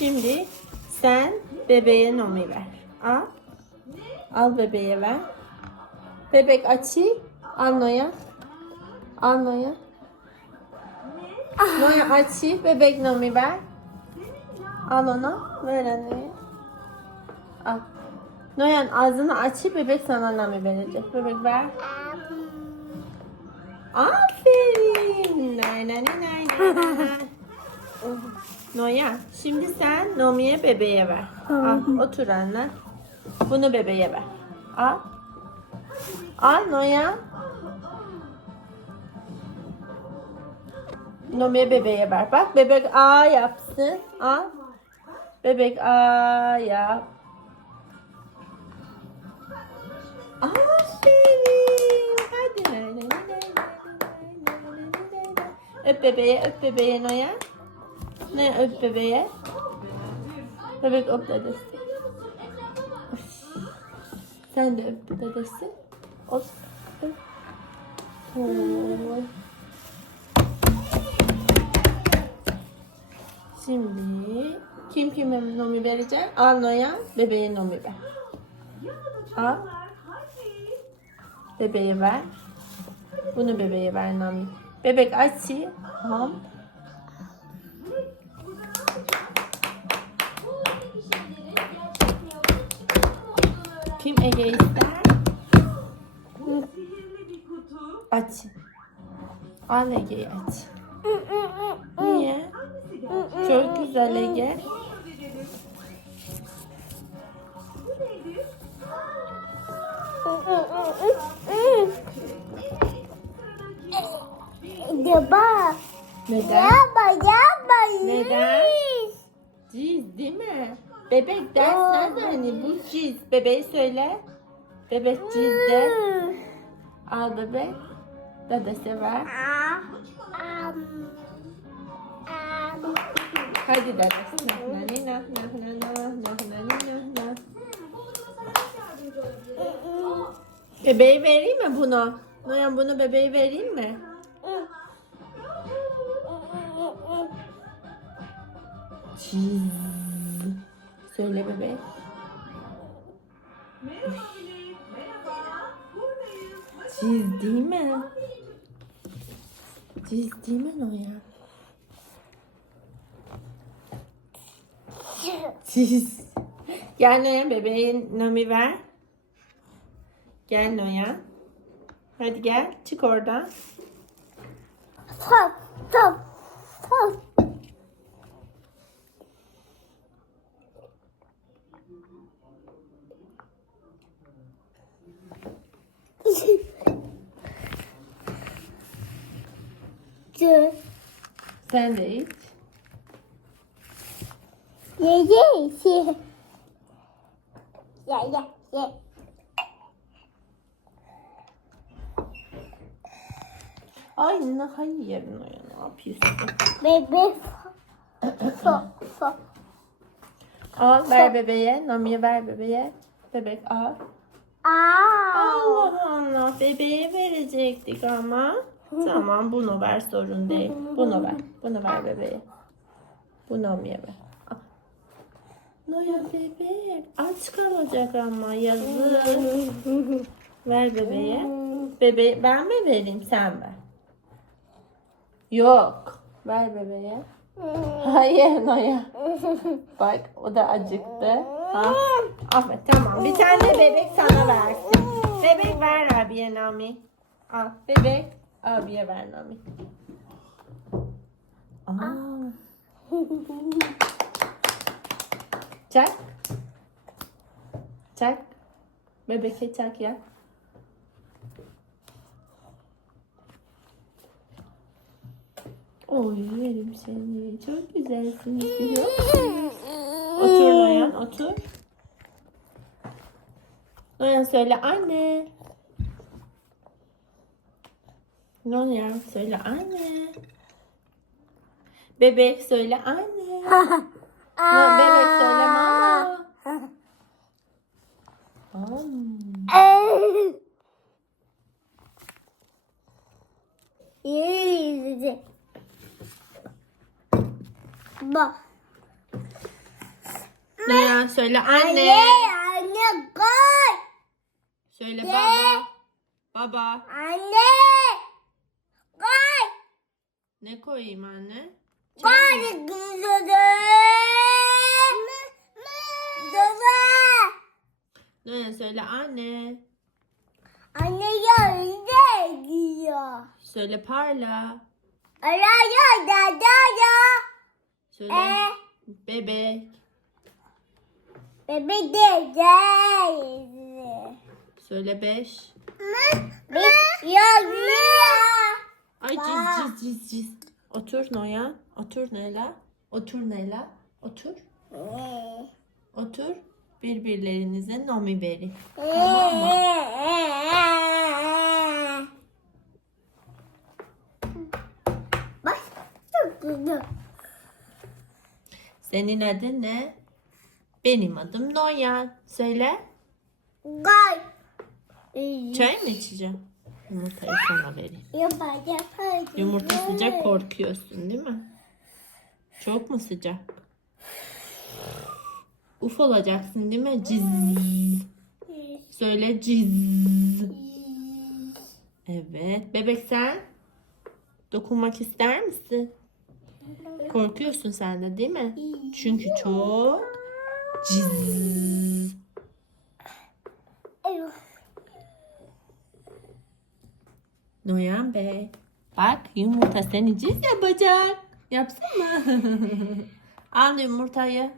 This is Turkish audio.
Şimdi sen bebeğe nomi ver. Al. Al bebeğe ver. Bebek açı. Al Noya. Al Noya. Noya açı. Bebek nomi ver. Al onu. Ver anneye. Al. Noyan ağzını açıp bebek sana nomi verecek. Bebek ver. Aferin. Nay nay nay nay. Noya şimdi sen Nomi'ye bebeğe ver. Al otur anne. Bunu bebeğe ver. Al. Al Noya. Nomi'ye bebeğe ver. Bak bebek A yapsın. Al. Bebek A yap. Aferin. Hadi. Öp bebeğe, öp bebeğe Noya. Ne öp bebeğe? Bebek öp dedesi. Sen de öp dedesi. Öp. Şimdi kim kime nomi verecek? Al Noya, bebeğe nomi ver. Al. Bebeğe ver. Bunu bebeğe ver nomi. Bebek açı. Tamam. Kim Ege ister? Aç. Al Ege'yi aç. Niye? Çok güzel Ege. Yaba. Neden? Yaba yaba. Neden? Ciz değil mi? Bebek dersen hani bu ciz. Bebeği söyle. Bebek cizde. Al bebek. Dedesi ver. Hadi dedesi. Nah nah nah nah nah nani nah nah. Bebeği vereyim mi bunu? Noyan bunu bebeği vereyim mi? Ciz. Söyle bebeğim. Ciz değil mi? Ciz değil mi Noya? Ciz. Gel Noya bebeğin Nami ver. Gel Noya. Hadi gel çık oradan. Top top top. Sen de iç. Ye ye ye. Ye ye ye. Ay ne hayır Noya ne yapıyorsun? Bebe. So so. Al ver bebeğe. Nami'ye ver bebeğe. Bebek al. Aa. Allah Allah bebeğe verecektik ama. Tamam bunu ver sorun değil. Bunu ver. Bunu ver bebeğe. Bu Nami'ye ver. Noya bebek aç kalacak ama yazık. Ver bebeğe. Bebeğe ben mi vereyim sen ver. Yok. Ver bebeğe. Hayır Noya. Bak o da acıktı. Ha. Aferin tamam. Bir tane bebek sana versin. Bebek ver abiye Nami. Al bebek abiye ver Nami. Aa. Çak. Çak. Bebeke çak ya. Oy yerim seni. Çok güzelsiniz biliyor musunuz? Otur Noyan otur. Noyan söyle anne. Noyan söyle anne. Bebek söyle anne. Bebek söyle mama. Hmm. Ye Bak. Noyan söyle anne. Anne, anne koy. Söyle baba. Baba. Anne. Ne koyayım anne? Dede. Noyan söyle anne. Anne yanında gidiyor. Söyle parla. Ara ya da da da. Söyle E. bebek. Bebek de de. Söyle beş. Bir yazıyor. Ay ciz ciz ciz ciz. Otur Noyan. Otur Nela. Otur Nela. Otur. Otur. Birbirlerinize nomi verin. Bak çok güzel. Senin adın ne? Benim adım Noyan. Söyle. Gay. Çay mı içeceğim? Yumurtayı sana vereyim. Yumurta sıcak korkuyorsun değil mi? Çok mu sıcak? Uf olacaksın değil mi? Ciz. Söyle ciz. Evet. Bebek sen? Dokunmak ister misin? Korkuyorsun sen de değil mi? Çünkü çok ciz. Noyan Bey. Bak yumurta seni ciz yapacak. Yapsana. Al yumurtayı.